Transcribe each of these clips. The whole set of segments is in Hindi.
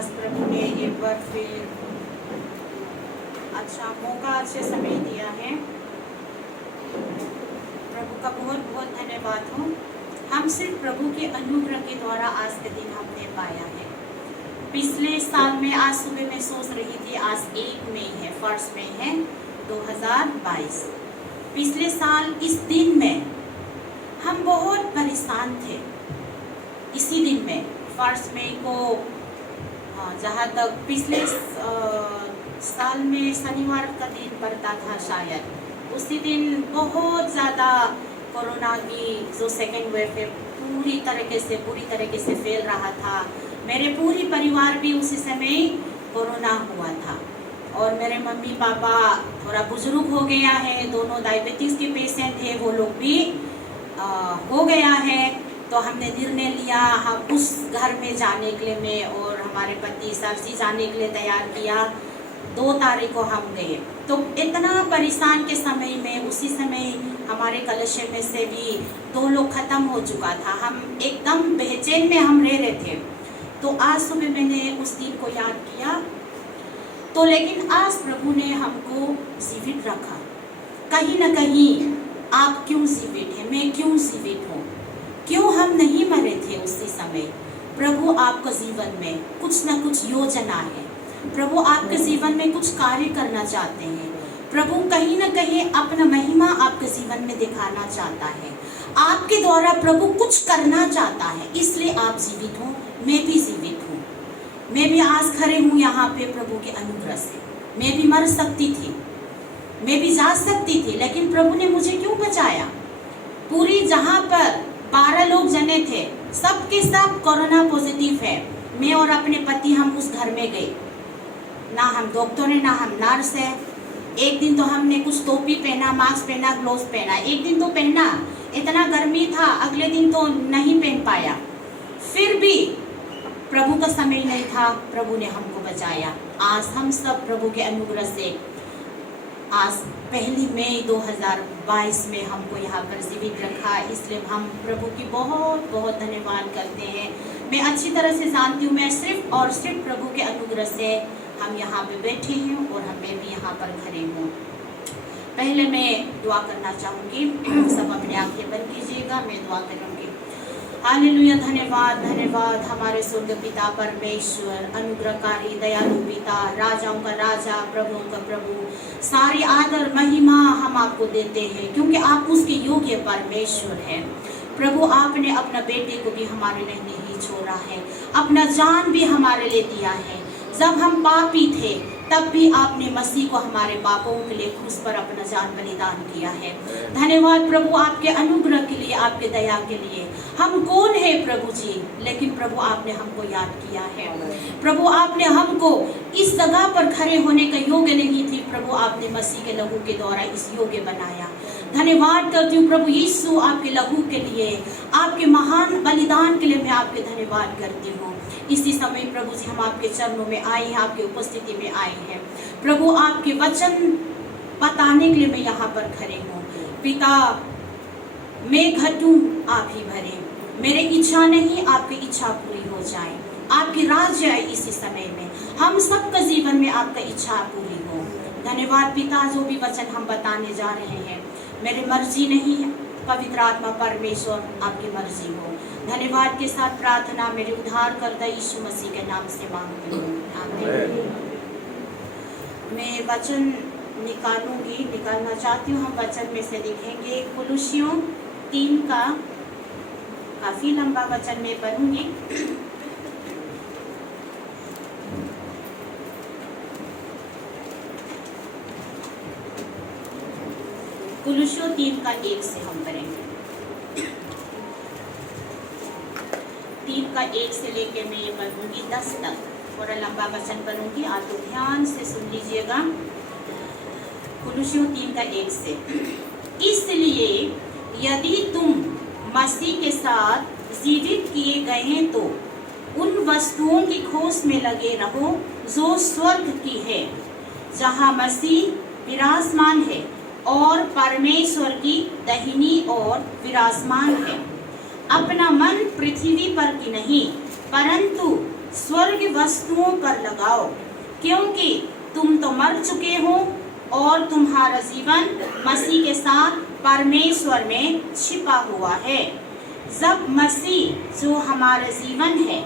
आज प्रभु ने एक बार फिर अच्छा मौका, अच्छे समय दिया है। प्रभु का बहुत बहुत धन्यवाद हो। हम सिर्फ प्रभु के अनुग्रह के द्वारा आज के दिन हमने पाया है। पिछले साल में आज सुबह मैं सोच रही थी, आज 1 मई है, 1 मई है 2022। पिछले साल इस दिन में हम बहुत परेशान थे। इसी दिन में 1 मई को, जहाँ तक पिछले साल में शनिवार का दिन पड़ता था शायद, उसी दिन बहुत ज़्यादा कोरोना की जो सेकेंड वेव है पूरी तरीके से फैल रहा था। मेरे पूरी परिवार भी उसी समय कोरोना हुआ था और मेरे मम्मी पापा थोड़ा बुजुर्ग हो गया है, दोनों डायबिटीज़ के पेशेंट है, वो लोग भी हो गया है। तो हमने निर्णय लिया, हम उस घर में जाने के लिए मैं और हमारे पति सरसी जाने के लिए तैयार किया। 2 तारीख को हम गए। तो इतना परेशान के समय में, उसी समय हमारे कलशे में से भी 2 लोग ख़त्म हो चुका था। हम एकदम बेचैन में हम रह रहे थे। तो आज सुबह मैंने उस दिन को याद किया, तो लेकिन आज प्रभु ने हमको जीवित रखा। कहीं ना कहीं आप क्यों जीवित हैं, मैं क्यों जीवित हूँ, क्यों हम नहीं मरे थे उसी समय। प्रभु आपका जीवन में कुछ ना कुछ योजना है। प्रभु आपके जीवन में कुछ कार्य करना चाहते हैं। प्रभु कहीं ना कहीं अपना महिमा आपके जीवन में दिखाना चाहता है। आपके द्वारा प्रभु कुछ करना चाहता है, इसलिए आप जीवित हो, मैं भी जीवित हूँ। मैं भी आज खड़े हूँ यहाँ पे प्रभु के अनुग्रह से। मैं भी मर सकती थी, मैं भी जा सकती थी, लेकिन प्रभु ने मुझे क्यों बचाया। पूरी जहाँ पर 12 लोग जने थे, सबके सब कोरोना पॉजिटिव है। मैं और अपने पति हम उस घर में गए, ना हम डॉक्टर है ना हम नर्स है। एक दिन तो हमने कुछ टोपी पहना, मास्क पहना, ग्लोव्स पहना। एक दिन तो पहना, इतना गर्मी था, अगले दिन तो नहीं पहन पाया। फिर भी प्रभु का समय नहीं था, प्रभु ने हमको बचाया। आज हम सब प्रभु के अनुग्रह से आज 1 मई 2022 में हमको यहाँ पर जीवित रखा, इसलिए हम प्रभु की बहुत बहुत धन्यवाद करते हैं। मैं अच्छी तरह से जानती हूँ, मैं सिर्फ और सिर्फ प्रभु के अनुग्रह से हम यहाँ पे बैठे हैं और मैं भी यहाँ पर खड़े हूँ। पहले मैं दुआ करना चाहूँगी, सब अपने आंखें बंद कीजिएगा, मैं दुआ करूँगी। हालेलुया, धन्यवाद धन्यवाद हमारे स्वर्ग पिता परमेश्वर, अनुग्रहकारी दयालु पिता, राजाओं का राजा, प्रभुओं का प्रभु। सारी आदर महिमा हम आपको देते हैं, क्योंकि आप उसके योग्य परमेश्वर हैं। प्रभु आपने अपना बेटे को भी हमारे लिए नहीं छोड़ा है, अपना जान भी हमारे लिए दिया है। जब हम पापी थे तब भी आपने मसीह को हमारे पापों के लिए क्रूस पर अपना जान बलिदान किया है। धन्यवाद प्रभु आपके अनुग्रह के लिए, आपके दया के लिए। हम कौन है प्रभु जी, लेकिन प्रभु आपने हमको याद किया है। प्रभु आपने हमको इस जगह पर खड़े होने का योग्य नहीं थी, प्रभु आपने मसीह के लहू के द्वारा इस योग्य बनाया। धन्यवाद करती हूँ प्रभु यीशु, आपके लहू के लिए, आपके महान बलिदान के लिए मैं आपके धन्यवाद करती हूँ। इसी समय प्रभु जी हम आपके चरणों में आए हैं, आपकी उपस्थिति में आए हैं। प्रभु आपके वचन बताने के लिए मैं यहाँ पर खड़े हूँ। पिता, मैं घटूं आप ही भरे, मेरी इच्छा नहीं आपकी इच्छा पूरी हो जाए। आपकी राज्य आए इसी समय में, हम सबका जीवन में आपका इच्छा पूरी हो। धन्यवाद पिता, जो भी वचन हम बताने जा रहे हैं मेरी मर्जी नहीं है, पवित्र आत्मा परमेश्वर आपकी मर्जी हो। धन्यवाद के साथ प्रार्थना मेरे उद्धारकर्ता यीशु मसीह के नाम से मांगती हूँ, आमीन। मैं वचन निकालना चाहती हूँ। हम वचन में से देखेंगे कुलुस्सियों 3 का, काफी लंबा वचन में पढ़ूंगी। कुलुस्सियों 3 का 1 से हम पढ़ेंगे। 3 का 1 से लेके मैं ये पढ़ूंगी 10 तक। थोड़ा लंबा वचन पढ़ूंगी, आप तो ध्यान से सुन लीजिएगा। कुलुस्सियों 3 का 1 से, इसलिए यदि तुम मसीह के साथ जीवित किए गए हैं तो उन वस्तुओं की खोज में लगे रहो जो स्वर्ग की है, जहाँ मसीह विराजमान है और परमेश्वर की दाहिनी ओर विराजमान है। अपना मन पृथ्वी पर की नहीं परंतु स्वर्ग वस्तुओं पर लगाओ, क्योंकि तुम तो मर चुके हो और तुम्हारा जीवन मसीह के साथ परमेश्वर में छिपा हुआ है। जब मसीह जो हमारा जीवन है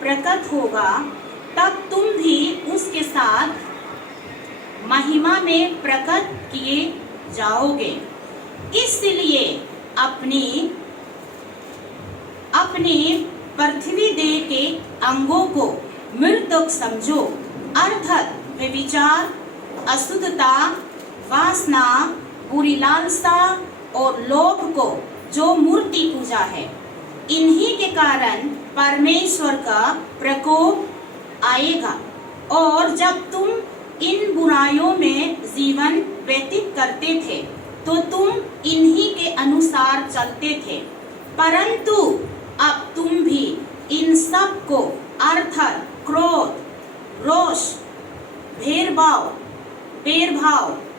प्रकट होगा, तब तुम भी उसके साथ महिमा में प्रकट किए जाओगे। इसलिए अपनी पृथ्वी देह के अंगों को मृतक समझो, अर्थात व्यभिचार, अशुद्धता, वासना, बुरी लालसा और लोभ को, जो मूर्ति पूजा है। इन्हीं के कारण परमेश्वर का प्रकोप आएगा। और जब तुम इन बुराइयों में जीवन व्यतीत करते थे तो तुम इन्हीं के अनुसार चलते थे, परंतु अब तुम भी इन सब को अर्थात क्रोध, रोष, भेदभाव,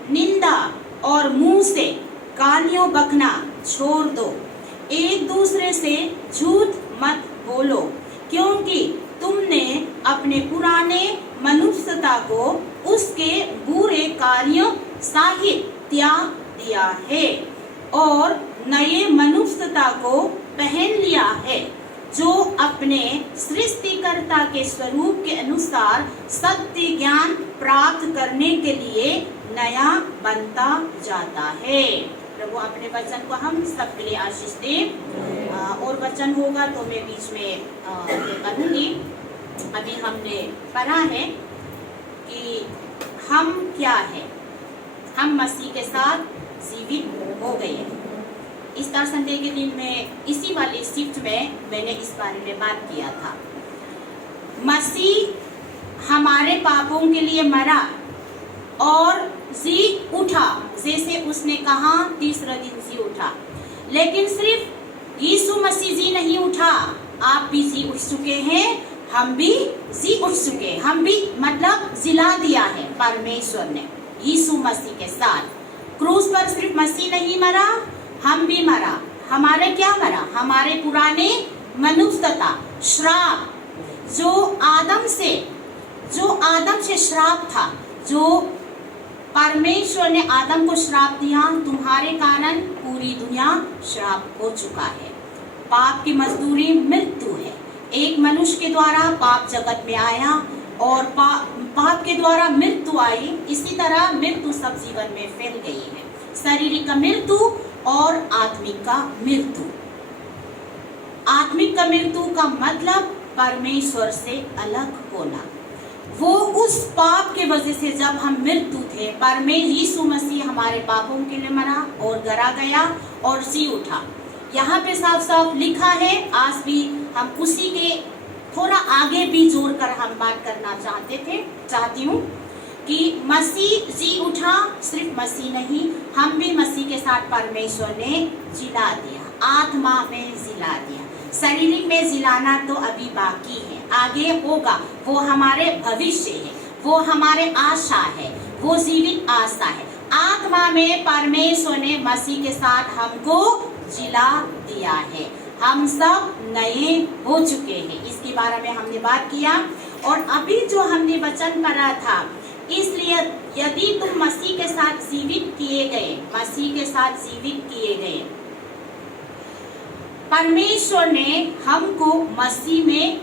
निंदा और मुंह से गालियों बकना छोड़ दो। एक दूसरे से झूठ मत बोलो, क्योंकि तुमने अपने पुराने मनुष्यता को उसके बुरे कार्यों सहित त्याग दिया है और नए मनुष्यता को पहन लिया है, जो अपने सृष्टिकर्ता के स्वरूप के अनुसार सत्य ज्ञान प्राप्त करने के लिए नया बनता जाता है। प्रभु अपने वचन को हम सबके लिए आशीष दे। और वचन होगा तो मैं बीच में ये करूँगी। अभी हमने पढ़ा है कि हम क्या है, हम मसीह के साथ जीवित हो गए हैं। इस तरह संडे के दिन में इसी वाले शिफ्ट में मैंने इस बारे में बात किया था। मसीह हमारे पापों के लिए मरा और जी उठा, जैसे उसने कहा तीसरा दिन जी उठा। लेकिन सिर्फ यीशु मसीह जी नहीं उठा, आप भी जी उठ चुके हैं, हम भी जी उठ चुके हैं। हम भी मतलब जिला दिया है परमेश्वर ने यीशु मसीह के साथ। क्रूस पर सिर्फ मसीह नहीं मरा, हम भी मरा। हमारे क्या मरा? हमारे पुराने मनुष्यता, श्राप, जो आदम से श्राप था, जो परमेश्वर ने आदम को श्राप दिया, तुम्हारे कारण पूरी दुनिया श्राप हो चुका है। पाप की मजदूरी मृत्यु है। एक मनुष्य के द्वारा पाप जगत में आया और पाप के द्वारा मृत्यु आई। इसी तरह मृत्यु सब जीवन में फैल गई है, शारीरिक का मृत्यु और आत्मिक का मृत्यु। आत्मिक का मृत्यु का मतलब परमेश्वर से अलग होना। वो उस पाप के वजह से जब हम मृत्यु थे, यीशु मसीह हमारे पापों के लिए मरा और गरा गया और जी उठा। यहाँ पे साफ साफ लिखा है। आज भी हम उसी के थोड़ा आगे भी जोड़कर हम बात करना चाहती हूँ कि मसीह जी उठा, सिर्फ मसीह नहीं, हम भी मसीह के साथ परमेश्वर ने जिला दिया, आत्मा में जिला दिया। शारीरिक में जिलाना तो अभी बाकी है, आगे होगा। वो हमारे भविष्य है, वो हमारे आशा है, वो जीवित आशा है। आत्मा में परमेश्वर ने मसीह के साथ हमको जिला दिया है। हम सब नए हो चुके हैं। इसके बारे में हमने बात किया। और अभी जो हमने वचन पढ़ा था, इसलिए यदि तुम मसीह के साथ जीवित किए गए, परमेश्वर ने हमको मसीह में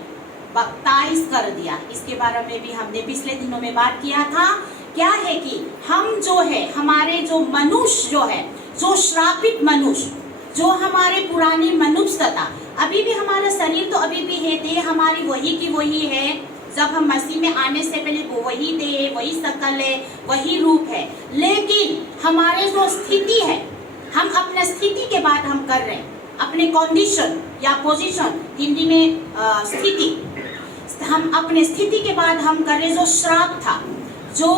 बपतिस्म कर दिया। इसके बारे में भी हमने पिछले दिनों में बात किया था। क्या है कि हम जो है, हमारे जो मनुष्य जो है, जो श्रापित मनुष्य, जो हमारे पुरानी मनुष्यता, अभी भी हमारा शरीर तो अभी भी है, देह हमारी वही की वही है। जब हम मसीह में आने से पहले वो वही देह, वही शकल है, वही रूप है। लेकिन हमारे जो स्थिति है, हम अपने स्थिति के बात हम कर रहे हैं, अपने कंडीशन या पोजीशन, हिंदी में स्थिति, हम अपने स्थिति के बाद हम कर रहे। जो श्राप था, जो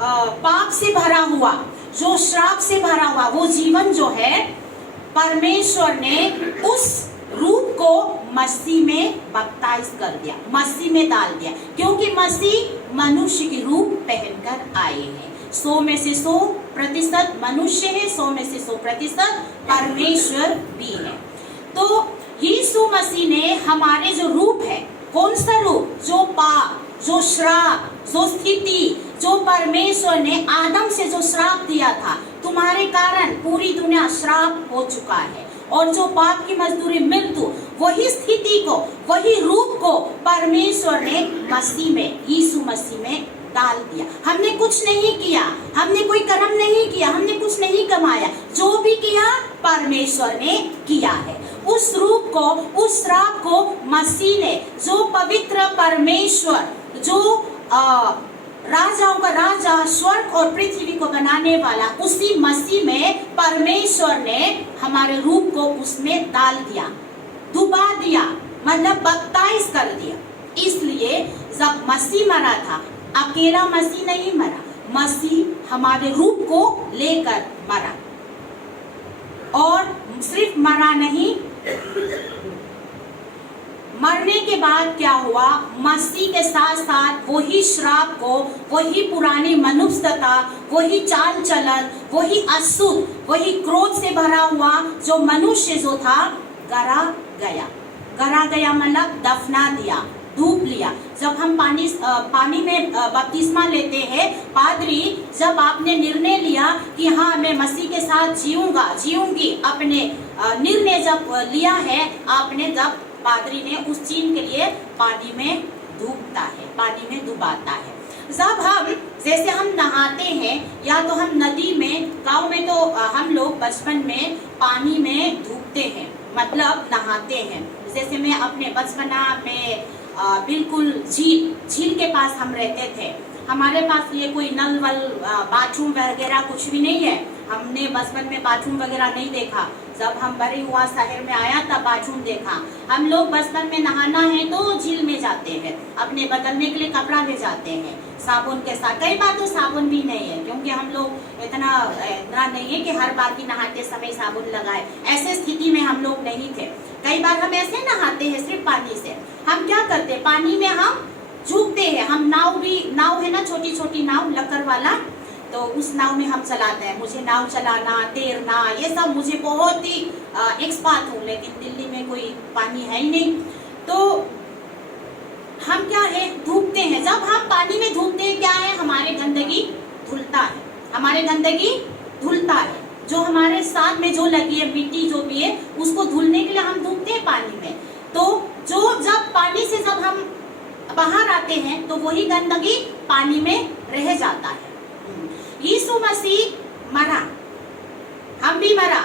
पाप से भरा हुआ, जो श्राप से भरा हुआ, वो जीवन जो है, परमेश्वर ने उस रूप को मसीह में बपतिस्म कर दिया, मसीह में डाल दिया। क्योंकि मसीह मनुष्य के रूप पहनकर आए हैं। 100 में से 100% मनुष्य है, 100 में से 100% परमेश्वर भी है। तो यीशु मसीह ने हमारे जो रूप है, कौन सा रूप? जो पाप, जो श्राप, जो स्थिति, जो परमेश्वर ने आदम से जो श्राप दिया था, तुम्हारे कारण पूरी दुनिया श्राप हो चुका है। और जो पाप की मजदूरी मृत्यु, वही स्थिति को, वही रूप को परमेश्वर ने मसीह में, यीशु मसीह में डाल दिया। हमने कुछ नहीं किया, हमने कोई कर्म नहीं किया, हमने कुछ नहीं कमाया, जो भी किया परमेश्वर ने किया है। उस रूप को, उस श्राप को मसीह ने, जो पवित्र परमेश्वर, जो राजाओं का राजा, स्वर्ग और पृथ्वी को बनाने वाला, उसी मसीह में परमेश्वर ने हमारे रूप को उसमें डाल दिया, डुबा दिया, मतलब बपटाइज कर दिया। इसलिए जब मसीह मरा था, अकेला मसीह नहीं मरा, मसीह हमारे रूप को लेकर मरा। और सिर्फ मरा नहीं, मरने के बाद क्या हुआ, मसीह के साथ साथ वही श्राप को, वही पुरानी मनुष्यता, वही चाल चलन, वही अशुद्ध, वही क्रोध से भरा हुआ जो मनुष्य जो था, गरा गया। गरा गया मतलब दफना दिया, डूब लिया। जब हम पानी में बपतिस्मा लेते हैं, पादरी, जब आपने निर्णय लिया कि हाँ मैं मसीह के साथ जीऊंगी, अपने निर्णय जब लिया है आपने, जब पादरी ने उस चीज के लिए पानी में डूबता है, पानी में डुबाता है। जब हम, जैसे हम नहाते हैं, या तो हम नदी में, गांव में तो हम लोग बचपन में पानी में डूबते हैं, मतलब नहाते हैं। जैसे मैं अपने बचपना में बिल्कुल झील के पास हम रहते थे। हमारे पास ये कोई नल वल, बाथरूम वगैरह कुछ भी नहीं है। हमने बचपन में बाथरूम वगैरह नहीं देखा। जब हम बड़े हुआ, शहर में आया, तब बाथरूम देखा। हम लोग बचपन में नहाना है तो झील में जाते हैं, अपने बदलने के लिए कपड़ा ले जाते हैं साबुन के साथ। कई बार तो साबुन भी नहीं है, क्योंकि हम लोग इतना नहीं है कि हर बार की नहाते समय साबुन लगाए, ऐसे स्थिति में हम लोग नहीं थे। कई बार हम ऐसे नहाते हैं सिर्फ पानी से। हम क्या करते, पानी में हम झुकते हैं। हम नाव है ना, छोटी छोटी नाव लकड़ वाला, तो उस नाव में हम चलाते हैं। मुझे नाव चलाना, तैरना, ये सब मुझे बहुत ही एक्सपर्ट हूँ, लेकिन दिल्ली में कोई पानी है ही नहीं। तो हम क्या है, डूबते हैं। जब हम पानी में डूबते हैं, क्या है, हमारे गंदगी धुलता है, हमारे गंदगी धुलता है। जो हमारे साथ में जो लगी है, मिट्टी जो भी है, उसको धुलने के लिए हम डूबते हैं पानी में। तो जो जब पानी से जब हम बाहर आते हैं, तो वही गंदगी पानी में रह जाता है। यीशु मसीह मरा, हम भी मरा,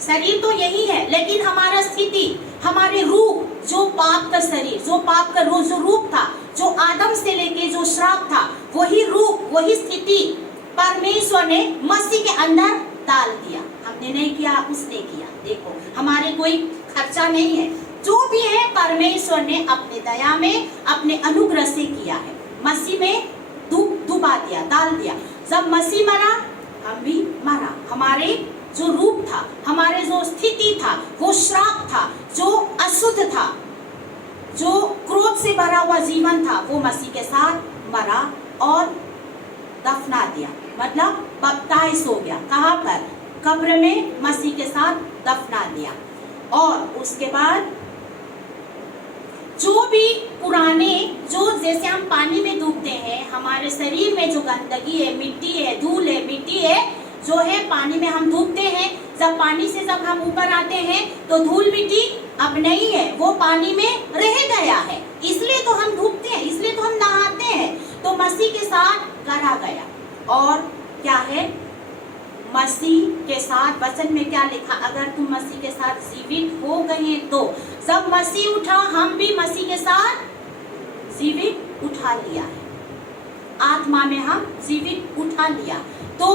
शरीर तो यही है, लेकिन हमारा स्थिति, हमारे रूप, जो पाप का शरीर, जो पाप का जो रूप था, जो आदम से लेके जो श्राप था, वही रूप, वही स्थिति परमेश्वर ने मसीह के अंदर डाल दिया। हमने नहीं किया, उसने किया। देखो, हमारे कोई खर्चा नहीं है, जो भी है परमेश्वर ने अपने दया में, अपने अनुग्रह से किया है। मसीह में डुबा दिया, डाल दिया। जब मसीह मरा, हम भी मरा। हमारे जो रूप था, हमारे जो स्थिति था, वो श्राप था, जो अशुद्ध था, जो क्रोध से भरा हुआ जीवन था, वो मसीह के साथ मरा और दफना दिया, मतलब बपटाइज हो गया। कहाँ पर? कब्र में मसीह के साथ दफना दिया। और उसके बाद जो भी पुराने, जो जैसे हम पानी में डूबते हैं, हमारे शरीर में जो गंदगी है, मिट्टी है, धूल है, मिट्टी है, जो है पानी में हम डूबते हैं। जब पानी से जब हम ऊपर आते हैं, तो धूल मिट्टी अब नहीं है, वो पानी में रह गया है। इसलिए तो हम डूबते हैं, इसलिए तो हम नहाते हैं। तो मसीह के साथ गरा गया। और क्या है, मसीह के साथ, वचन में क्या लिखा, अगर तुम मसीह के साथ जीवित हो गए तो। जब मसीह उठा, हम भी मसीह के साथ जीवित उठा लिया है। आत्मा में हम जीवित उठा लिया। तो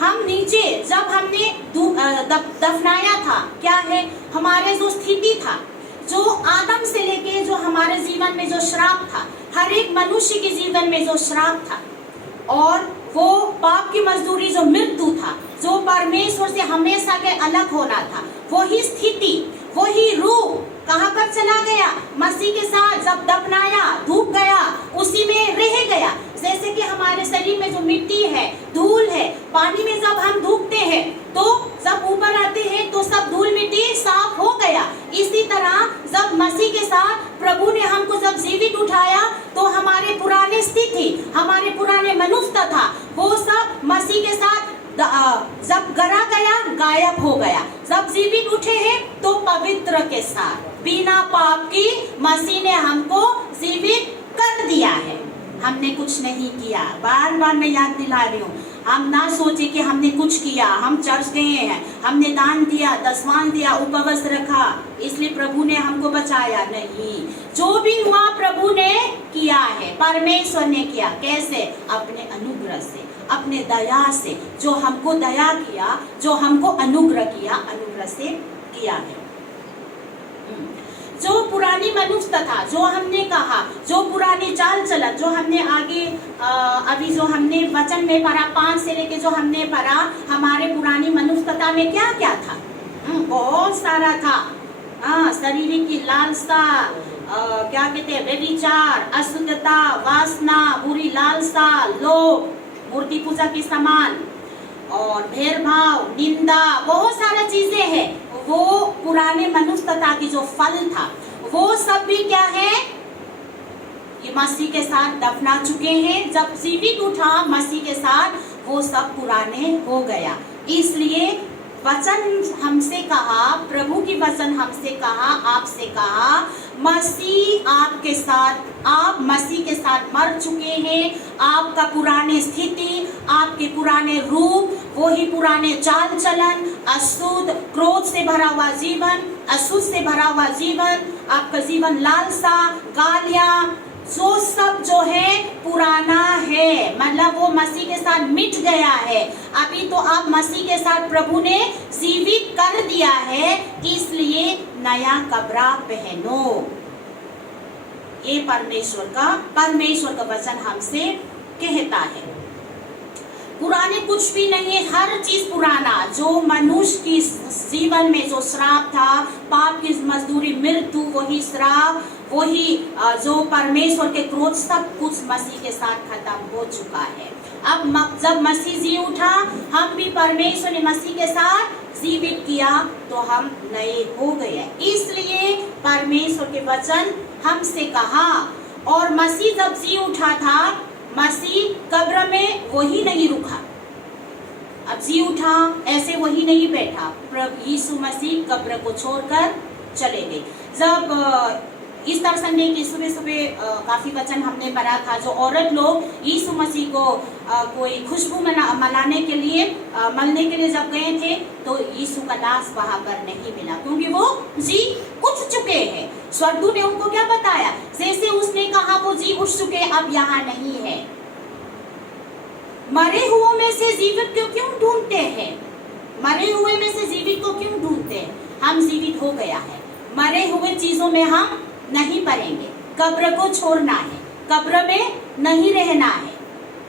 हम नीचे, जब हमने दफनाया था, क्या है, हमारे जो स्थिति था, जो आदम से लेके जो हमारे जीवन में जो श्राप था, हर एक मनुष्य के जीवन में जो श्राप था, और वो पाप की मजदूरी जो मृत्यु था, जो परमेश्वर से हमेशा के अलग होना था, वही स्थिति, वही रूप कहाँ पर चला गया? मसीह के साथ जब दफनाया, डूब गया, उसी में रह गया। जैसे कि हमारे शरीर में जो मिट्टी है, धूल है, पानी में जब हम डूबते हैं, तो जब ऊपर आते हैं तो सब धूल मिट्टी साफ हो गया। इसी तरह जब मसीह के साथ प्रभु ने हमको जब जीवित उठाया, तो मसीह के साथ जब गरा गया गायब हो गया, जब जीवित उठे हैं तो पवित्र के साथ बिना पाप की मसीह ने हमको जीवित कर दिया है। हमने कुछ नहीं किया, बार बार मैं याद दिला रही हूँ। हम ना सोचे कि हमने कुछ किया, हम चर्च गए हैं, हमने दान दिया, दसवां दिया, उपवास रखा, इसलिए प्रभु ने हमको बचाया। नहीं, जो भी हुआ प्रभु ने किया है, परमेश्वर ने किया। कैसे? अपने अनुग्रह से, अपने दया से। जो हमको दया किया, जो हमको अनुग्रह किया, अनुग्रह से किया है। जो पुरानी मनुष्य था, जो हमने कहा, जो पुरानी चाल चलन, जो हमने आगे अभी जो हमने वचन में पढ़ा 5 से लेके जो हमने पढ़ा, हमारे पुरानी मनुष्यता में क्या क्या था? बहुत सारा था। शरीर की लालसा, क्या कहते हैं, व्यभिचार, अशुद्धता, वासना, बुरी लालसा, लोभ, मूर्ति पूजा की समान, और भेदभाव, निंदा, बहुत सारा चीजें हैं। वो पुराने मनुष्यता की जो फल था, वो सब भी क्या है? ये मसीह के साथ दफना चुके हैं। जब जीवित उठा मसीह के साथ, वो सब पुराने हो गया। इसलिए वचन हमसे कहा, प्रभु की वचन हमसे कहा, आपसे कहा, मसीह आपके साथ, आप मसीह के साथ मर चुके हैं। आपका पुराने स्थिति, आपके पुराने रूप, वही पुराने चाल चलन, अशुद्ध, क्रोध से भरा हुआ जीवन, अशुद्ध से भरा हुआ जीवन, आपका जीवन लालसा, गालियां, जो सब जो है पुराना है, मतलब वो मसीह के साथ मिट गया है। अभी तो आप मसीह के साथ प्रभु ने जीवित कर दिया है, इसलिए नया कपड़ा पहनो। ये परमेश्वर का वचन हमसे कहता है। पुराने कुछ भी नहीं है, हर चीज पुराना। जो मनुष्य की जीवन में जो श्राप था, पाप की मजदूरी मृत्यु, वही श्राप, वही जो परमेश्वर के क्रोध, सब कुछ मसीह के साथ खत्म हो चुका है। अब जब मसीह जी उठा, हम भी परमेश्वर ने मसीह के साथ जीवित किया, तो हम नए हो गए। इसलिए परमेश्वर के वचन हमसे कहा। और मसीह जब जी उठा था, मसीह कब्र में वही नहीं रुका। अब जी उठा, ऐसे वही नहीं बैठा। प्रभु यीशु मसीह कब्र को छोड़कर चले गए। जब ईस्टर संडे की सुबह सुबह काफी वचन हमने पढ़ा था, जो औरत लोग यीशु मसीह को कोई खुशबू मनाने के लिए, मलने के लिए जब गए थे, तो यीशु का लाश वहां पर नहीं मिला, क्योंकि वो जी उठ चुके हैं। स्वर्गदूत ने उनको क्या बताया? जैसे उसने कहा वो जी उठ चुके, अब यहाँ नहीं है। मरे हुए में से जीवित को क्यों ढूंढते हैं? मरे हुए में से जीवित को क्यों ढूंढते हैं? हम जीवित हो गया है। मरे हुए चीजों में हम नहीं पड़ेंगे। कब्र को छोड़ना है, कब्र में नहीं रहना है,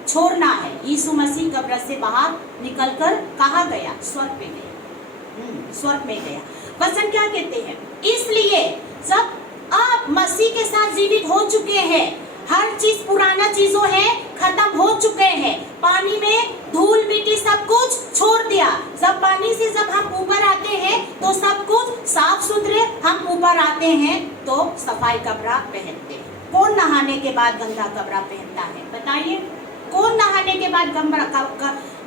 छोड़ना है। यीशु मसीह कब्र से बाहर निकलकर कहाँ गया? स्वर्ग में गया। स्वर्ग में गया। वचन क्या कहते हैं? इसलिए जब आप मसीह के साथ जीवित हो चुके हैं, हर चीज पुराना चीजों है खत्म हो चुके हैं। पानी में धूल मिट्टी सब कुछ छोड़ दिया। जब पानी से जब हम ऊपर आते हैं तो सब कुछ साफ सुथरे, हम ऊपर आते हैं तो सफाई कपड़ा पहनते हैं। कौन नहाने के बाद गंदा कपड़ा पहनता है? बताइए, कौन नहाने के बाद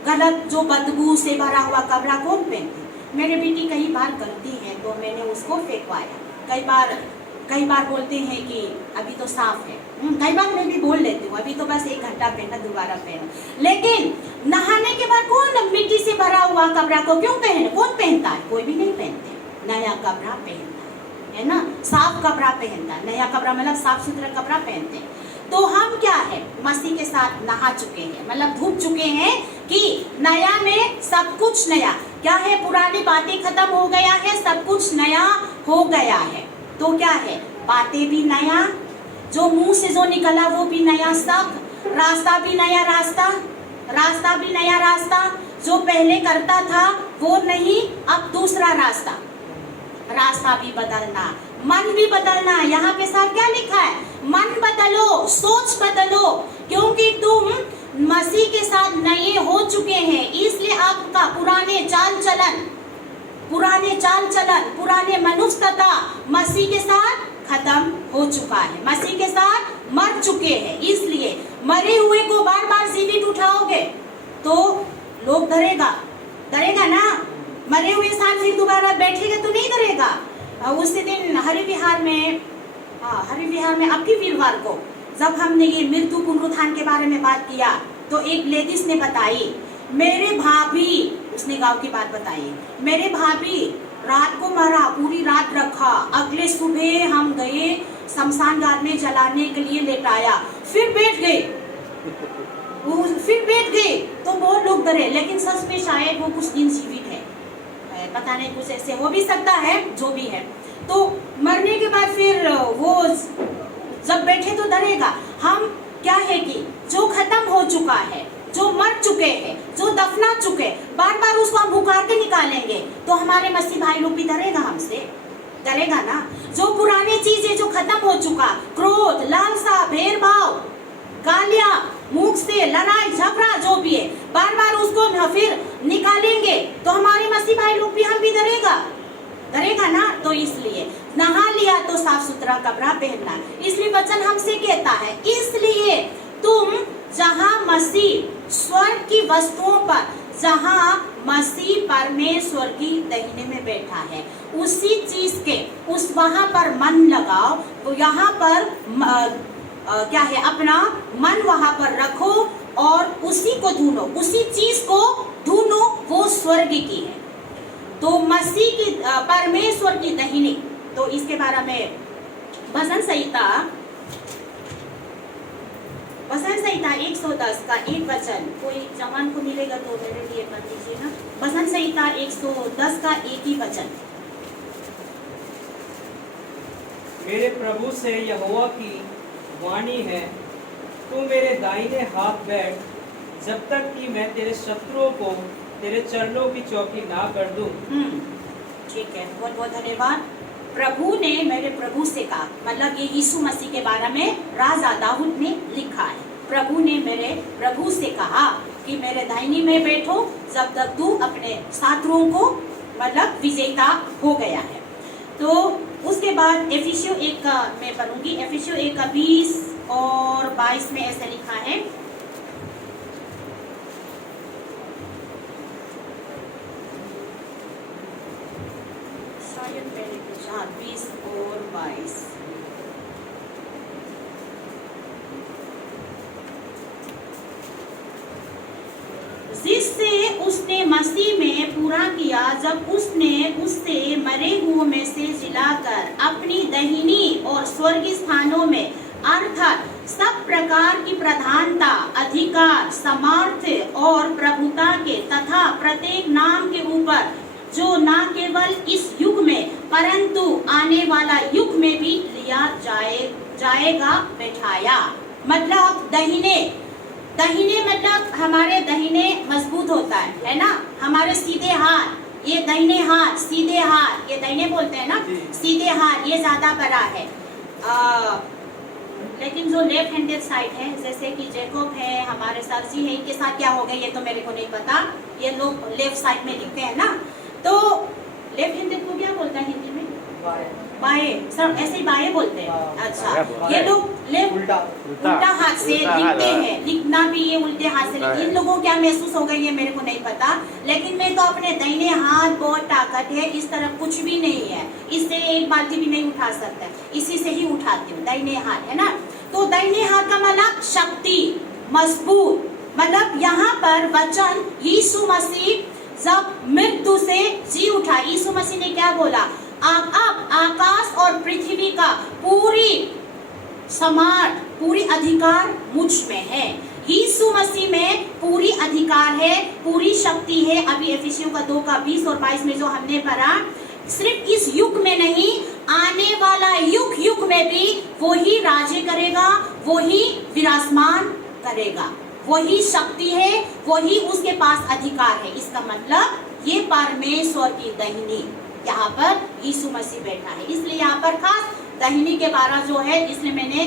गलत जो बदबू से भरा हुआ कपड़ा कौन पहनते? मेरे बेटी कई बार करती है तो मैंने उसको फेंकवाया। कई बार बोलते हैं कि अभी तो साफ है। कई बार मैं भी बोल लेती हूँ अभी तो बस 1 घंटा पहना, दोबारा पहना। लेकिन नहाने के बाद कौन मिट्टी से भरा हुआ कपड़ा को क्यों पहने? कौन पहनता है? कोई भी नहीं पहनते। नया कपड़ा पहनता है ना, साफ कपड़ा पहनता है। नया कपड़ा मतलब साफ सुथरा कपड़ा पहनते हैं। तो हम क्या है? मसीह के साथ नहा चुके हैं, मतलब धूप चुके हैं कि नया में सब कुछ नया। क्या है? पुरानी बातें खत्म हो गया है, सब कुछ नया हो गया है। तो क्या है? बातें भी नया, जो मुंह से जो निकला वो भी नया शब्द, रास्ता भी नया रास्ता भी नया रास्ता। जो पहले करता था वो नहीं, अब दूसरा रास्ता भी बदलना, मन भी बदलना। यहाँ पे साहब क्या लिखा है? मन बदलो, सोच बदलो, क्योंकि तुम मसीह के साथ नए हो चुके हैं। इसलिए आपका पुराने चाल चलन, पुराने मनुष्यता मसीह के साथ खत्म हो चुका है, मसीह के साथ मर चुके हैं। इसलिए मरे हुए को बार बार जीवित उठाओगे तो लोग डरेगा ना, मरे हुए इंसान फिर दोबारा बैठेगा तो नहीं डरेगा। उसी दिन हरि विहार में अब की वीरवार को जब हमने ये मृत्यु पुनरुत्थान के बारे में बात किया तो एक लेडीज ने बताई, मेरे भाभी, उसने गांव की बात बताई, मेरे भाभी रात को मरा, पूरी रात रखा, अगले सुबह हम गए शमशान घाट में जलाने के लिए लेटाया, फिर बैठ गए तो बहुत लोग डरे, लेकिन सच में शायद वो कुछ दिन जीवित है, पता नहीं, कुछ ऐसे हो भी सकता है, जो भी है। तो मरने के बाद फिर वो जब बैठे तो डरेगा। हम क्या है कि जो खत्म हो चुका है, जो मर चुके हैं, जो दफना चुके, बार बार उसको हम पुकार के निकालेंगे तो हमारे मसीह भाई लोग भी डरेगा, हमसे डरेगा ना। जो पुरानी चीजें जो खत्म हो चुका, क्रोध, लालसा, भेदभाव, गालियां, मुख से लड़ाई झगड़ा, जो भी है, बार बार उसको फिर निकालेंगे तो हमारे मसीह भाई लोग भी, हम भी डरेगा ना। तो इसलिए नहा लिया तो साफ सुथरा कपड़ा पहनना, इसलिए वचन हमसे कहता है, इसलिए तुम जहाँ मसीह स्वर्ग की वस्तुओं पर, जहाँ मसीह परमेश्वर की दाहिने में बैठा है, उसी चीज के वहां पर मन लगाओ, तो यहाँ पर क्या है, अपना मन वहां पर रखो और उसी को ढूंढो, उसी चीज को ढूंढो, वो स्वर्ग की है। तो मसीह की, परमेश्वर की दाहिनी, तो इसके बारे में भजन संहिता 110 का एक वचन, कोई जवान को मिलेगा तो मेरे लिए पढ़ लीजिए ना। भजन संहिता 110 का एक ही वचन। मेरे प्रभु से यहोवा की वाणी है, तू मेरे दाहिने हाथ बैठ, जब तक कि मैं तेरे शत्रुओं को तेरे चरणों की चौकी ना कर दूं। ठीक है, बहुत बहुत धन्यवाद। प्रभु ने मेरे प्रभु से कहा, मतलब ये यीशु मसीह के बारे में राजा दाऊद ने लिखा है। प्रभु ने मेरे प्रभु से कहा कि मेरे दाहिनी में बैठो जब तक तू अपने शत्रुओं को, मतलब विजेता हो गया है। तो उसके बाद एफिसियों 1 का मैं पढ़ूंगी, एफिसियों 1 का 20 और 22 में ऐसे लिखा है, शायद मैंने पूछा 20 और 22, जिससे उसने मसीह में पूरा किया, जब उसने उससे मरे हुओं में से जिलाकर अपनी दाहिनी और स्वर्गीय स्थानों में, अर्थात सब प्रकार की प्रधानता, अधिकार, सामर्थ्य और प्रभुता के तथा प्रत्येक नाम के ऊपर, जो न केवल इस युग में परंतु आने वाला युग में भी लिया जाएगा, बैठाया। मतलब दाहिने मतलब हमारे दाहिने मजबूत होता है ना, हमारे सीधे हाथ, ये दाहिने हाथ, सीधे हाथ, ये दाहिने बोलते हैं ना, सीधे हाथ, ये ज्यादा बड़ा है। लेकिन जो लेफ्ट हैंडेड साइड है, जैसे कि जैकोब है, हमारे सरजी है, इनके साथ क्या हो गया ये तो मेरे को नहीं पता, ये लोग लेफ्ट साइड में लिखते हैं ना। तो लेफ्ट हैंडेड को क्या बोलता है हिंदी में? बाएं, सर ऐसे ही बाएं बोलते हैं। अच्छा, ये लोग उल्टा हाथ से लिखते हैं, लिखना भी ये उल्टे हाथ से लिखते। इन लोगों को क्या महसूस होगा ये मेरे को नहीं पता, लेकिन मैं तो अपने दाहिने हाथ, बहुत ताकत है, इस तरफ कुछ भी नहीं है, इससे एक बाल्टी भी नहीं उठा सकता, इसी से ही उठाती हूँ, दाहिने हाथ है ना। तो दाहिने हाथ का मतलब शक्ति, मजबूत, मतलब यहाँ पर वचन यीशु मसीह जब मृत्यु से जी उठा, यीशु मसीह ने क्या बोला? अब आकाश और पृथ्वी का पूरी सम्राट, पूरी अधिकार मुझ में है। यीशु मसीह में पूरी अधिकार है, पूरी शक्ति है। अभी एफिसियों का 2 का 20 और 22 में जो हमने पढ़ा, सिर्फ इस युग में नहीं, आने वाला युग में भी वही राज्य करेगा, वही विराजमान करेगा, वही शक्ति है, वही उसके पास अधिकार है। इसका मतलब ये परमेश्वर की दाहिनी, यहाँ पर यीशु मसीह बैठा है। इसलिए यहाँ पर खास दाहिनी के बारे जो है, इसलिए मैंने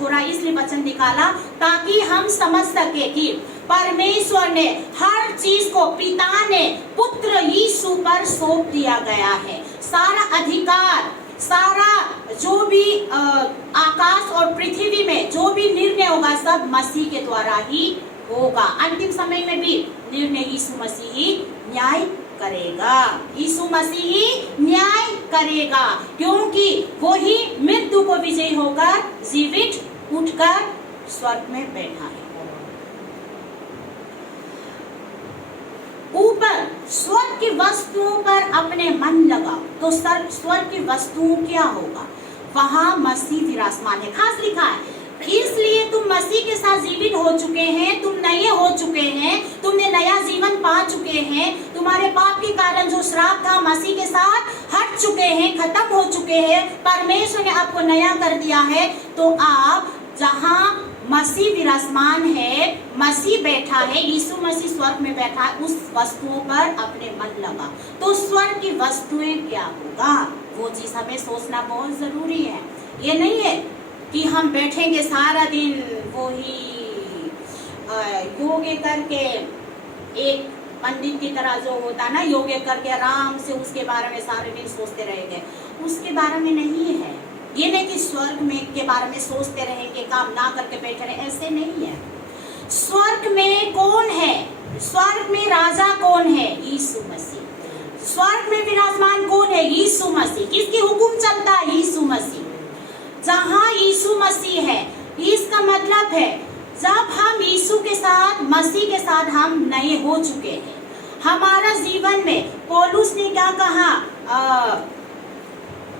थोड़ा इसलिए वचन निकाला ताकि हम समझ सके कि परमेश्वर ने हर चीज को, पिता ने पुत्र यीशु पर सौंप दिया गया है। सारा अधिकार, सारा जो भी आकाश और पृथ्वी में जो भी निर्णय होगा, सब मसीह के द्वारा ही होगा। अंतिम समय में भी निर्णय यीशु मसीह ही न्याय करेगा। यीशु मसीह ही न्याय करेगा, क्योंकि वो ही मृत्यु को विजयी होकर जीवित उठकर स्वर्ग में बैठा है। ऊपर स्वर्ग की वस्तुओं पर अपने मन लगाओ, तो स्वर्ग की वस्तुओं क्या होगा? वहां मसीह विराजमान है। खास लिखा है, इसलिए तुम मसीह के साथ जीवित हो चुके हैं, तुम नए हो चुके हैं, तुमने नया जीवन पा चुके हैं, तुम्हारे पाप के कारण जो श्राप था मसीह के साथ हट चुके हैं, खत्म हो चुके हैं, परमेश्वर ने आपको नया कर दिया है। तो आप जहां मसीह विराजमान है, मसीह बैठा है, यीशु मसीह स्वर्ग में बैठा है, उस वस्तुओं पर अपने मन लगा। तो स्वर्ग की वस्तुएं क्या होगा, वो चीज हमें सोचना बहुत जरूरी है। ये नहीं है कि हम बैठेंगे सारा दिन वो ही योग करके, एक पंडित की तरह जो होता ना, योग करके आराम से उसके बारे में सारे दिन सोचते रहेंगे। उसके बारे में नहीं है। ये नहीं कि स्वर्ग में के बारे में सोचते रहेंगे, काम ना करके बैठे रहे, ऐसे नहीं है। स्वर्ग में कौन है? स्वर्ग में राजा कौन है? यीशु मसीह। स्वर्ग में विराजमान कौन है? यीशु मसीह। किसकी हुक्म चलता है? यीशु मसीह। जहाँ यीशु मसीह है, इसका मतलब है जब हम यीशु के साथ, मसीह के साथ हम नए हो चुके हैं, हमारा जीवन में पौलुस ने क्या कहा?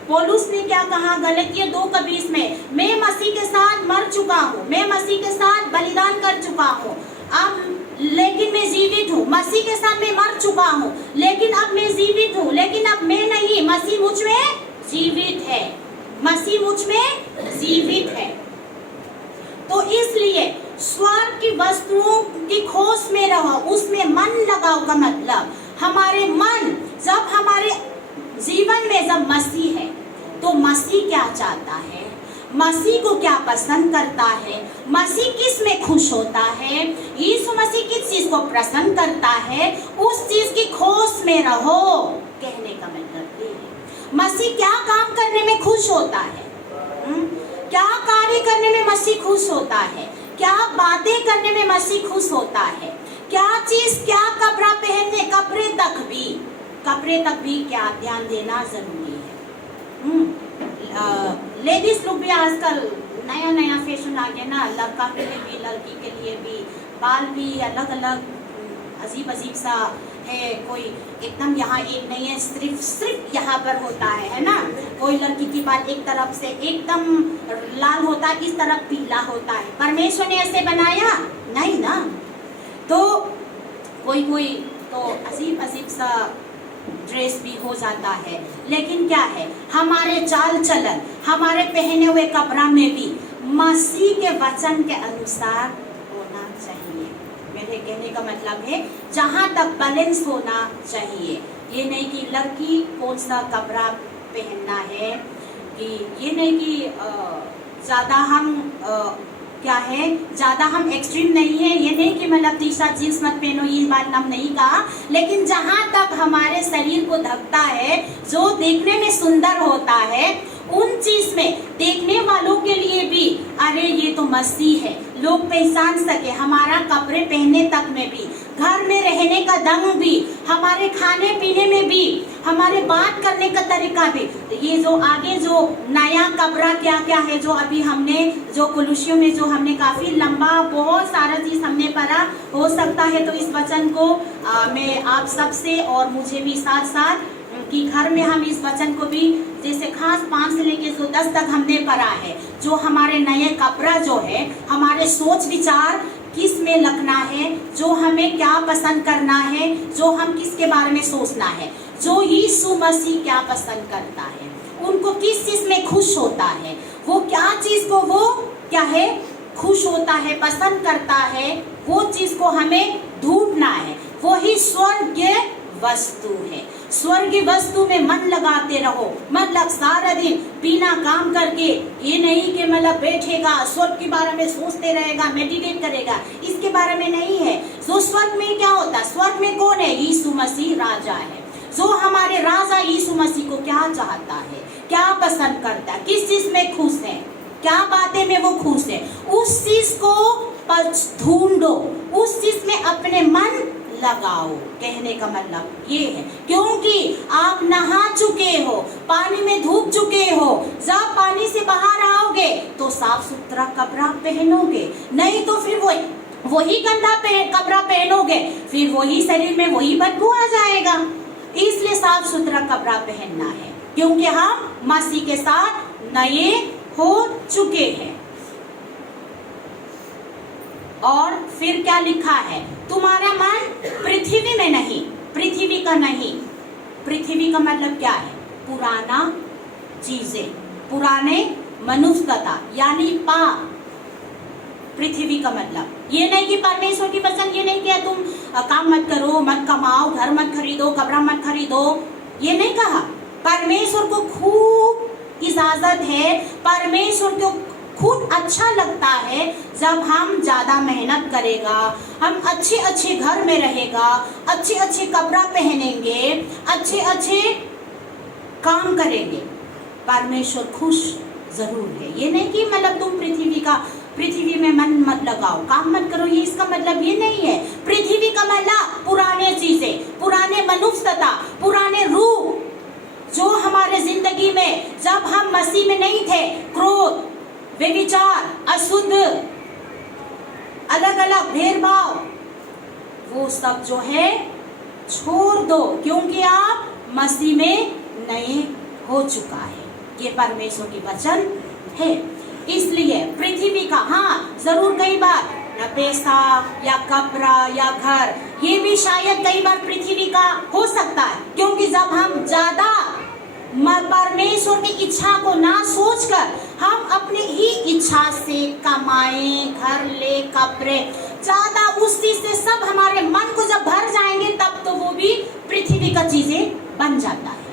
पौलुस ने क्या कहा गलतियों 2:20 में? मैं मसीह के साथ मर चुका हूँ, मैं मसीह के साथ बलिदान कर चुका हूँ, अब लेकिन मैं जीवित हूँ। मसीह के साथ मैं मर चुका हूँ, लेकिन अब मैं जीवित हूँ, लेकिन अब मैं नहीं, मसीह मुझ में जीवित है, मसीह मुझ में जीवित है। तो इसलिए स्वर्ग की वस्तुओं की खोज में रहो, उसमें मन लगाओ का मतलब हमारे मन, जब हमारे जीवन में जब मसीह है, तो मसीह क्या चाहता है, मसीह को क्या पसंद करता है, मसीह किस में खुश होता है, यीशु मसीह किस चीज को पसंद करता है, उस चीज की खोज में रहो। कहने का मतलब ये है, मसीह क्या काम करने में खुश होता है, क्या कार्य करने में मसीह खुश होता है, क्या बातें करने में मसीह खुश होता है, क्या चीज, क्या कपड़ा पहनने, कपड़े तक भी क्या ध्यान देना जरूरी है। लेडीज लोग भी आजकल नया नया फैशन आ गया ना, लड़का के लिए भी लड़की के लिए भी, बाल भी अलग अलग अजीब अजीब सा है, कोई एकदम यहाँ एक नहीं है, सिर्फ यहाँ पर होता है ना। कोई लड़की की बाल एक तरफ से एकदम लाल होता है, इस तरफ पीला होता है। परमेश्वर ने ऐसे बनाया नहीं ना। तो कोई तो अजीब अजीब सा ड्रेस भी हो जाता है, लेकिन क्या है, हमारे चाल चलन, हमारे पहने हुए कपड़ा में भी मसीह के वचन के अनुसार होना चाहिए। मेरे कहने का मतलब है जहाँ तक बैलेंस होना चाहिए। ये नहीं कि लड़की कौन सा कपड़ा पहनना है, कि ये नहीं कि ज़्यादा हम क्या है, ज़्यादा हम एक्सट्रीम नहीं है। ये नहीं कि मतलब टी शर्ट जीन्स मत पहनो, ये बात हम नहीं कहा, लेकिन जहाँ तक हमारे शरीर को ढकता है, जो देखने में सुंदर होता है, उन चीज में देखने वालों के लिए भी अरे ये तो मसीह है, लोग पहचान सके। हमारा कपड़े पहनने तक में भी, घर में रहने का ढंग भी, हमारे खाने पीने में भी, हमारे बात करने का तरीका भी, ये जो आगे जो नया कपड़ा क्या क्या है, जो अभी हमने जो कुलुसियों में जो हमने काफी लंबा बहुत सारा चीज हमने पढ़ा, हो सकता है तो इस वचन को मैं आप सबसे और मुझे भी साथ साथ कि घर में हम इस वचन को भी जैसे खास 5 से लेके 10 तक हमने पढ़ा है, जो हमारे नए कपड़ा जो है, हमारे सोच विचार किस में लगना है, जो हमें क्या पसंद करना है, जो हम किसके बारे में सोचना है, जो यीशु मसीह क्या पसंद करता है, उनको किस चीज में खुश होता है, वो क्या चीज को वो क्या है खुश होता है, पसंद करता है, वो चीज को हमें ढूंढना है। वो ही स्वर्गीय वस्तु है। स्वर्गीय वस्तु में मन लगाते रहो, मतलब सारा दिन बिना काम करके, ये नहीं कि मतलब बैठेगा स्वर्ग के बारे में सोचते रहेगा, मेडिटेट करेगा, इसके बारे में नहीं है। जो स्वर्ग में क्या होता है, स्वर्ग में कौन है, यीशु मसीह राजा है। जो हमारे राजा यीशु मसीह को क्या चाहता है, क्या पसंद करता है, किस चीज में खुश है, क्या बातें में वो खुश है, उस चीज को ढूंढो, उस चीज में अपने मन लगाओ। कहने का मतलब ये है, क्योंकि आप नहा चुके हो, पानी में धूप चुके हो, जब पानी से बाहर आओगे तो साफ सुथरा कपड़ा पहनोगे, नहीं तो फिर वही गंदा कपड़ा पहनोगे, फिर वही शरीर में वही बदबू आ जाएगा। इसलिए साफ सुथरा कपड़ा पहनना है, क्योंकि हम मसीह के साथ नए हो चुके हैं। और फिर क्या लिखा है, तुम्हारा मन पृथ्वी में नहीं, पृथ्वी का नहीं। पृथ्वी का मतलब क्या है, पुराना चीजें, पुराने मनुष्यता यानी पाप। पृथ्वी का मतलब ये नहीं कि परमेश्वर की वचन ये नहीं किया तुम काम मत करो, मत कमाओ, घर मत खरीदो, कपड़ा मत खरीदो, ये नहीं कहा। परमेश्वर को खूब इजाजत है, परमेश्वर को खुद अच्छा लगता है जब हम ज्यादा मेहनत करेगा, हम अच्छे अच्छे घर में रहेगा, अच्छे अच्छे कपड़ा पहनेंगे, अच्छे अच्छे काम करेंगे, परमेश्वर खुश जरूर है। ये नहीं कि मतलब तुम पृथ्वी में मन मत लगाओ, काम मत करो, ये इसका मतलब ये नहीं है। पृथ्वी का मतलब पुराने चीजें, पुराने मनुष्यता, पुराने रूप जो हमारे जिंदगी में जब हम मसीह में नहीं थे, क्रोध, व्यभिचार, अशुद्ध, अलग अलग भेदभाव, वो सब जो है छोड़ दो, क्योंकि आप मसीह में नए हो चुका है। ये परमेश्वर की वचन है। इसलिए पृथ्वी का, हाँ जरूर कई बार न पैसा या कपड़ा या घर, ये भी शायद कई बार पृथ्वी का हो सकता है, क्योंकि जब हम ज्यादा परमेश्वर की इच्छा को ना सोचकर हम अपनी ही इच्छा से कमाएं, घर ले, कपड़े, ज्यादा उस चीज से सब हमारे मन को जब भर जाएंगे, तब तो वो भी पृथ्वी का चीजें बन जाता है,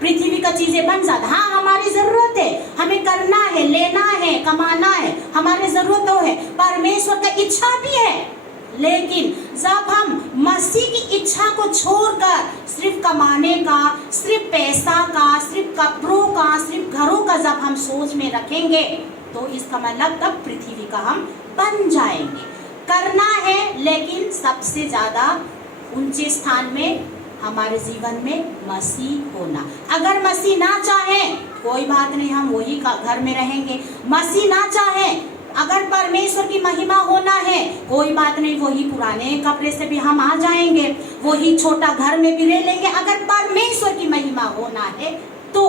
पृथ्वी का चीजें बन जाता है। हाँ हमारी जरूरत है, हमें करना है, लेना है, कमाना है, हमारी जरूरत है, परमेश्वर का इच्छा भी है। लेकिन जब हम मसीह की इच्छा को छोड़कर सिर्फ कमाने का, सिर्फ पैसा का, सिर्फ कपड़ों का, सिर्फ घरों का जब हम सोच में रखेंगे, तो इसका मतलब तब पृथ्वी का हम बन जाएंगे। करना है, लेकिन सबसे ज्यादा ऊंचे स्थान में हमारे जीवन में मसीह होना। अगर मसीह ना चाहे कोई बात नहीं, हम वही घर में रहेंगे। मसीह ना चाहे, अगर परमेश्वर की महिमा होना है, कोई बात नहीं, वही पुराने कपड़े से भी हम आ जाएंगे, वही छोटा घर में भी रह लेंगे। अगर परमेश्वर की महिमा होना है तो,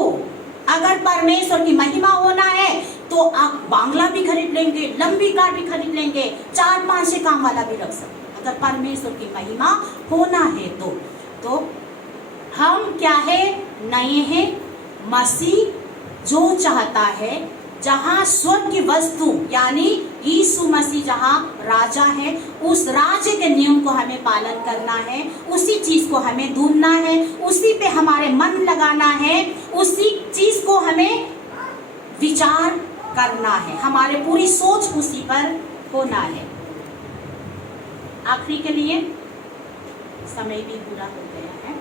अगर परमेश्वर की महिमा होना है तो आप बांग्ला भी खरीद लेंगे, लंबी कार भी खरीद लेंगे, 4-5 काम वाला भी रख सकते, अगर परमेश्वर की महिमा होना है तो हम क्या है, नए हैं। मसीह जो चाहता है, जहाँ स्वर्ग की वस्तु यानी यीशु मसीह जहाँ राजा है, उस राज्य के नियम को हमें पालन करना है, उसी चीज को हमें ढूंढना है, उसी पे हमारे मन लगाना है, उसी चीज को हमें विचार करना है, हमारे पूरी सोच उसी पर होना है। आखिरी के लिए समय भी पूरा हो गया है।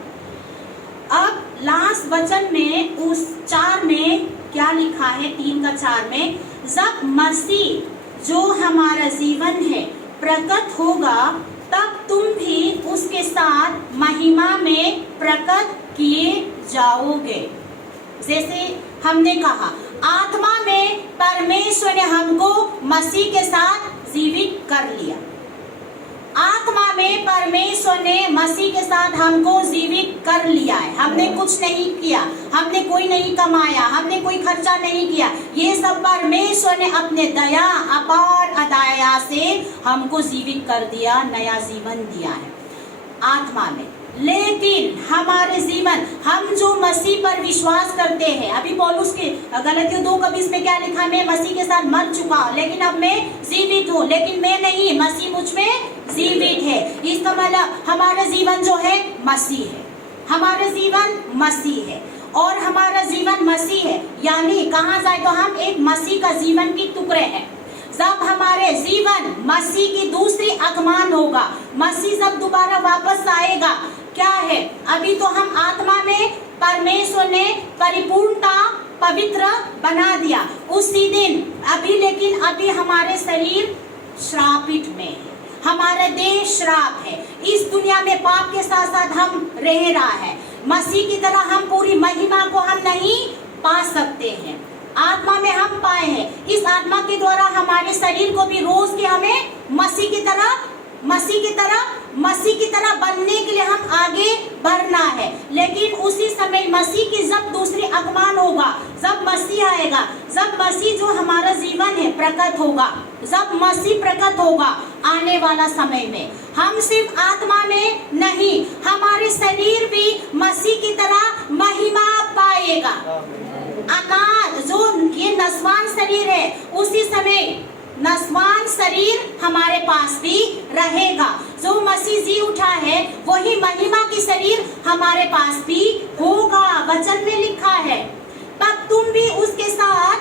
अब लास्ट वचन में उस 4 में क्या लिखा है, 3 का 4 में, जब मसीह जो हमारा जीवन है प्रकट होगा, तब तुम भी उसके साथ महिमा में प्रकट किए जाओगे। जैसे हमने कहा, आत्मा में परमेश्वर ने हमको मसीह के साथ जीवित कर लिया। आत्मा में परमेश्वर ने मसीह के साथ हमको जीवित कर लिया है। हमने कुछ नहीं किया, हमने कोई नहीं कमाया, हमने कोई खर्चा नहीं किया, ये सब परमेश्वर ने अपने दया, अपार दया से हमको जीवित कर दिया, नया जीवन दिया है आत्मा में। लेकिन हमारे जीवन, हम जो मसीह पर विश्वास करते हैं, अभी पौलुस के गलतियों 2:20 में क्या लिखा, मैं मसीह के साथ मर चुका हूँ, लेकिन अब मैं जीवित हूँ, लेकिन मैं नहीं, मसीह मुझ में जीवित है। इसका मतलब हमारा जीवन जो है मसीह है, हमारा जीवन मसीह है, और हमारा जीवन मसीह है, यानी कहाँ जाए तो हम एक मसीह का जीवन की टुकड़े हैं। जब हमारे जीवन मसीह की दूसरी आगमन होगा, मसीह जब दोबारा वापस आएगा, क्या है, अभी तो हम आत्मा में परमेश्वर ने परिपूर्णता पवित्र बना दिया उसी दिन। लेकिन अभी हमारे शरीर श्रापित में है, हमारा देश श्राप है। इस दुनिया में पाप के साथ साथ हम रह रहा है। मसीह की तरह हम पूरी महिमा को हम नहीं पा सकते हैं। आत्मा में हम पाए हैं, इस आत्मा के द्वारा हमारे शरीर को भी रोज के हमें मसीह की तरह बनने के लिए हम आगे बढ़ना है। लेकिन उसी समय मसीह की जब दूसरी आगमन होगा, जब मसीह आएगा, जब मसीह जो हमारा जीवन है प्रकट होगा, जब मसीह प्रकट होगा आने वाला समय में, हम सिर्फ आत्मा में नहीं, हमारे शरीर भी मसीह की तरह महिमा पाएगा। आकाश जो ये नस्वान शरीर है, उसी समय नस्वान शरीर हमारे पास भी रहेगा। जो मसीह जी उठा है वही महिमा की शरीर हमारे पास भी होगा, वचन में लिखा है। तब तुम भी उसके साथ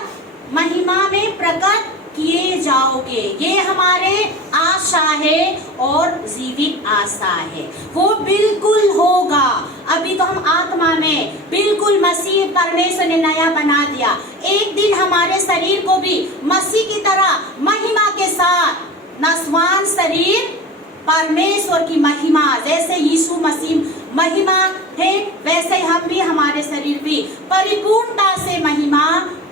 महिमा में प्रकट किए जाओगे। ये हमारे आशा है और जीवित आशा है, वो बिल्कुल होगा। अभी तो हम आत्मा में बिल्कुल मसीह परमेश्वर ने नया बना दिया। एक दिन हमारे शरीर को भी मसीह की तरह महिमा के साथ नस्वान शरीर, परमेश्वर की महिमा, जैसे यीशु मसीह महिमा है वैसे हम भी, हमारे शरीर भी परिपूर्णता से महिमा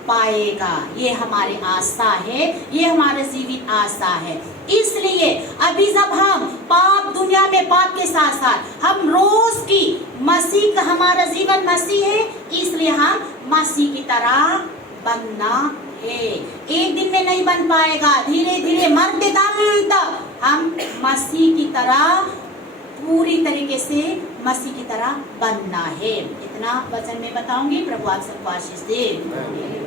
पाएगा। ये हमारी आशा है, ये हमारे जीवित आशा है। इसलिए अभी जब हम पाप दुनिया में पाप के साथ साथ हम रोज की मसीह का, हमारा जीवन मसीह है, इसलिए हम मसीह की तरह बनना है। एक दिन में नहीं बन पाएगा, धीरे धीरे मरते दम तक हम मसीह की तरह पूरी तरीके से मसीह की तरह बनना है। इतना वचन में बताऊंगी। प्रभु आप सबको आशीष दे।